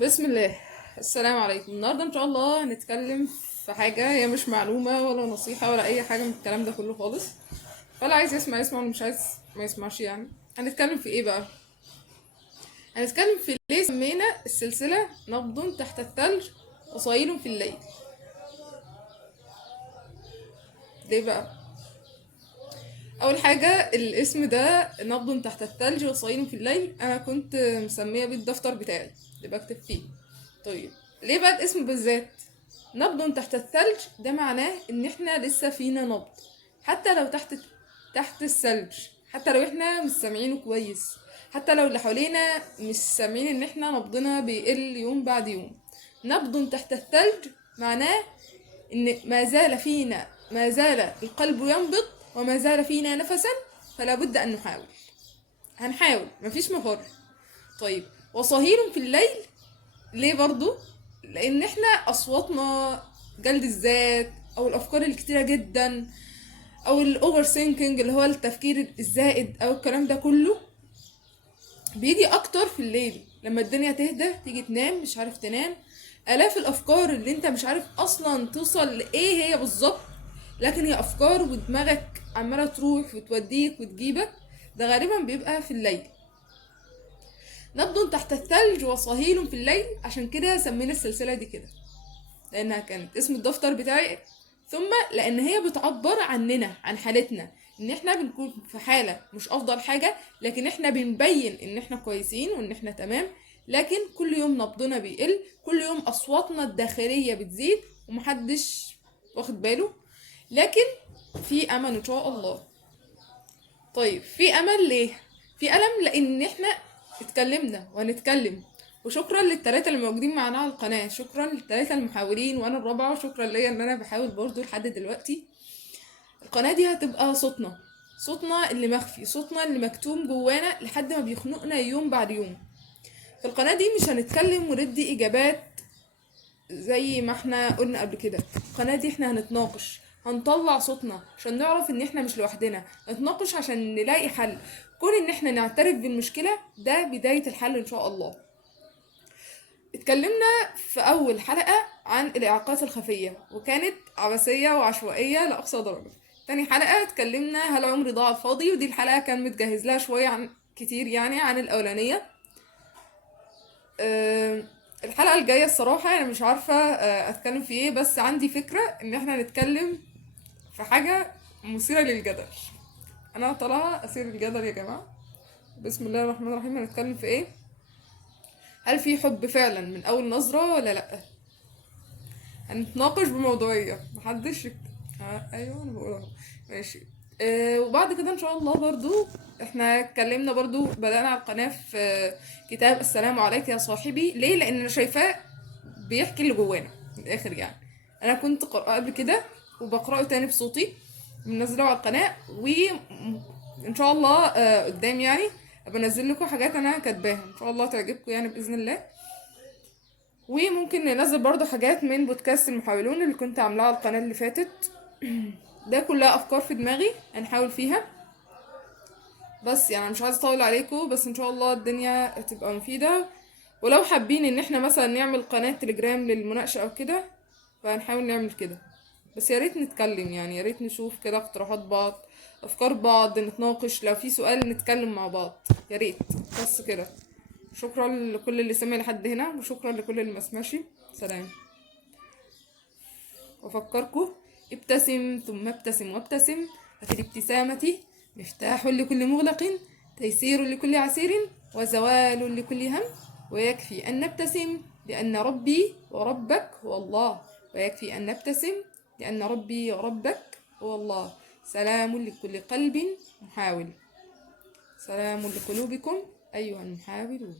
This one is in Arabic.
بسم الله. السلام عليكم. النهارده ان شاء الله هنتكلم في حاجه هي مش معلومه ولا نصيحه ولا اي حاجه من الكلام ده كله خالص. فلا عايز يسمع يسمع، واللي مش عايز ما يسمعش. يعني هنتكلم في ايه بقى؟ هنتكلم في ليه سمينا السلسله نبض تحت الثلج وصيل في الليل. ليه بقى؟ اول حاجه، الاسم ده نبض تحت الثلج وصيل في الليل انا كنت مسميه بالدفتر بتاعي اللي بكتب فيه. طيب، ليه بقى الاسم بالذات نبض تحت الثلج؟ ده معناه ان احنا لسه فينا نبض، حتى لو تحت الثلج، حتى لو احنا مش سامعينه كويس، حتى لو اللي حوالينا مش سامعين ان احنا نبضنا بيقل يوم بعد يوم. نبض تحت الثلج معناه ان ما زال القلب ينبض وما زال فينا نفسا، فلا بد ان نحاول. هنحاول، مفيش مفر. طيب، وصهيل في الليل ليه برضو؟ لان احنا اصواتنا، جلد الذات او الافكار الكتيره جدا او الاوفر ثينكينج اللي هو التفكير الزائد او الكلام ده كله بيجي اكتر في الليل. لما الدنيا تهدى تيجي تنام مش عارف تنام، الاف الافكار اللي انت مش عارف اصلا توصل لايه هي بالظبط، لكن هي افكار ودماغك عماله تروح وتوديك وتجيبك. ده غالبا بيبقى في الليل. نبض تحت الثلج وصهيل في الليل، عشان كده سمينا السلسله دي كده، لانها كانت اسم الدفتر بتاعي، ثم لان هي بتعبر عننا، عن حالتنا، ان احنا بنكون في حالة مش افضل حاجة، لكن احنا بنبين ان احنا كويسين وان احنا تمام. لكن كل يوم نبضنا بيقل، كل يوم اصواتنا الداخلية بتزيد ومحدش واخد باله، لكن في امل ان شاء الله. طيب، في امل ليه؟ في الم لان احنا اتكلمنا وهنتكلم. وشكرا للتلاتة اللي موجودين معانا على القناة، شكرا للتلاتة المحاولين وانا الرابعة، شكرا ليا ان انا بحاول برضو لحد دلوقتي. القناة دي هتبقى صوتنا، صوتنا اللي مخفي، صوتنا اللي مكتوم جوانا لحد ما بيخنقنا يوم بعد يوم. في القناة دي مش هنتكلم وندي اجابات زي ما احنا قلنا قبل كده. القناة دي احنا هنتناقش، هنطلع صوتنا عشان نعرف ان احنا مش لوحدنا، نتناقش عشان نلاقي حل. كون ان احنا نعترف بالمشكلة ده بداية الحل ان شاء الله. اتكلمنا في اول حلقة عن الاعاقات الخفية وكانت عبثية وعشوائية لاقصى درجة. تاني حلقة اتكلمنا هل عمري ضاع على الفاضي، ودي الحلقة كان متجهز لها شوية عن كتير يعني عن الاولانية. أه، الحلقة الجاية الصراحة انا مش عارفة اتكلم في ايه، بس عندي فكرة ان احنا نتكلم في حاجة مثيرة للجدل. انا طالعة اثير الجدل يا جماعة. بسم الله الرحمن الرحيم. هنتكلم في ايه؟ هل في حب فعلا من اول نظرة ولا لا؟ هنتناقش بموضوعية، محدش ايوه انا بقول اهو. ماشي. وبعد كده ان شاء الله برضو احنا اتكلمنا، برضو بدأنا على القناة في كتاب السلام عليك يا صاحبي. ليه؟ لان انا شايفاه بيحكي اللي جوانا من الاخر يعني. انا كنت قرأه قبل كده وبقرأه تاني بصوتي، منزله على القناة، وان شاء الله قدام يعني بنزل لكم حاجات انا كاتباها ان شاء الله تعجبكم يعني باذن الله. وممكن ننزل برضو حاجات من بودكاست المحاولون اللي كنت عاملاها على القناة اللي فاتت. ده كلها افكار في دماغي هنحاول فيها. بس يعني مش عايزه اطول عليكم، بس ان شاء الله الدنيا تبقى مفيده. ولو حابين ان احنا مثلا نعمل قناه تليجرام للمناقشه او كده فهنحاول نعمل كده. بس يا ريت نتكلم، يعني يا ريت نشوف كده اقتراحات بعض، افكار بعض، نتناقش، لو في سؤال نتكلم مع بعض يا ريت. بس كده. شكرا لكل اللي سمع لحد هنا، وشكرا لكل اللي ما سمعش. سلام. وأفكركم، ابتسم ثم ابتسم وابتسم، ففي الابتسامة مفتاح لكل مغلق، تيسير لكل عسير، وزوال لكل هم. ويكفي أن نبتسم لأن ربي وربك هو الله. ويكفي أن نبتسم لأن ربي وربك هو الله. سلام لكل قلب محاول. سلام لقلوبكم أيها المحاولون.